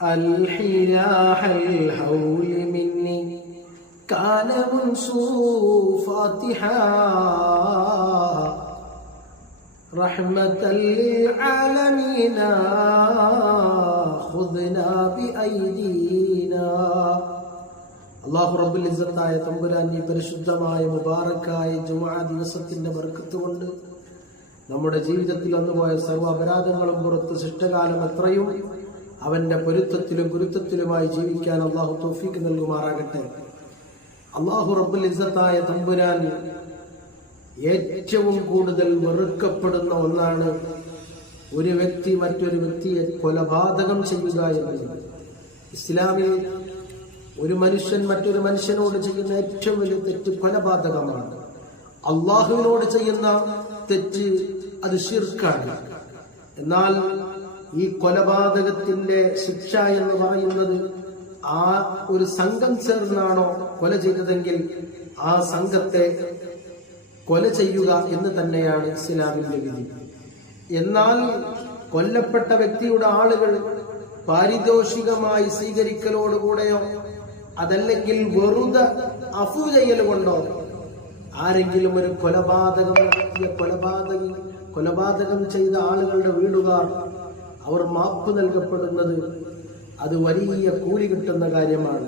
الحياح الهول مني كان منسو فاتحا رحمة للعالمين خذنا بأيدينا. അല്ലാഹു റബ്ബുൽ ഇസ്സത്തായ തമ്പുരാൻ ഈ പരിശുദ്ധമായ മുബാറക്കായ ജുമുഅ ദിവസത്തിന്റെ ബർക്കത്ത് കൊണ്ട് നമ്മുടെ ജീവിതത്തിൽ വന്നുപോയ സർവ്വ അപരാധങ്ങളും പുറത്ത് ശിഷ്ടകാലം എത്രയും അവന്റെ പൊരുത്തത്തിലും ഗുരുത്വത്തിലുമായി ജീവിക്കാൻ അല്ലാഹു തൗഫീഖ് നൽകുമാറാകട്ടെ. അല്ലാഹു റബ്ബുൽ ഇസ്സത്തായ തമ്പുരാൻ ഏറ്റവും കൂടുതൽ വെറുക്കപ്പെടുന്ന ഒന്നാണ് ഒരു വ്യക്തി മറ്റൊരു വ്യക്തിയെ കൊലപാതകം ചെയ്യുക എന്നത്. ഇസ്ലാമിൽ ഒരു മനുഷ്യൻ മറ്റൊരു മനുഷ്യനോട് ചെയ്യുന്ന ഏറ്റവും വലിയ തെറ്റ് കൊലപാതകമാണ്. അള്ളാഹുവിനോട് ചെയ്യുന്ന തെറ്റ് അത് ശിർക്കാണ്. എന്നാൽ ഈ കൊലപാതകത്തിന്റെ ശിക്ഷ എന്ന് പറയുന്നത് ആ ഒരു സംഘം ചേർന്നാണോ കൊല ചെയ്തതെങ്കിൽ ആ സംഘത്തെ കൊല ചെയ്യുക എന്ന് തന്നെയാണ് ഇസ്ലാമിന്റെ വിധി. എന്നാൽ കൊല്ലപ്പെട്ട വ്യക്തിയുടെ ആളുകൾ പാരിതോഷികമായി സ്വീകരിക്കലോടുകൂടെയോ അതല്ലെങ്കിൽ വെറുതെ അഫു ചെയ്യൽ കൊണ്ടോ ആരെങ്കിലും ഒരു കൊലപാതകം നടത്തിയ കൊലപാതകം ചെയ്ത ആളുകളുടെ വീടുകാർ അവർ മാപ്പ് നൽകപ്പെടുന്നത് അത് വലിയ കൂലി കിട്ടുന്ന കാര്യമാണ്.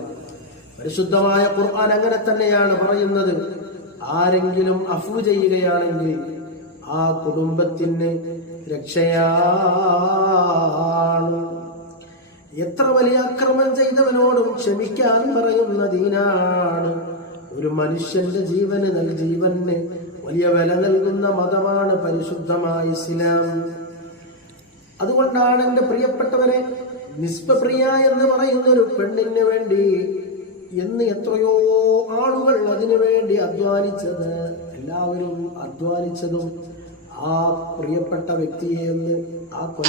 പരിശുദ്ധമായ ഖുർആൻ അങ്ങനെ തന്നെയാണ് പറയുന്നത്. ആരെങ്കിലും അഫു ചെയ്യുകയാണെങ്കിൽ ആ കുടുംബത്തിന് രക്ഷയാണ്. എത്ര വലിയ അക്രമം ചെയ്തവനോടും ക്ഷമിക്കാൻ പറയുന്ന ദീനാണ്. ഒരു മനുഷ്യന്റെ ജീവന് വലിയ വില നൽകുന്ന മതമാണ് പരിശുദ്ധമായ ഇസ്ലാം. അതുകൊണ്ടാണ് എന്റെ പ്രിയപ്പെട്ടവരെ, നിസ്ബപ്രിയ എന്ന് പറയുന്ന ഒരു പെണ്ണിന് വേണ്ടി എന്ന് എത്രയോ ആളുകൾ അതിനു വേണ്ടി അധ്വാനിച്ചത്. എല്ലാവരും അധ്വാനിച്ചതും ആ പ്രിയപ്പെട്ട വ്യക്തിയെ ആ കൊല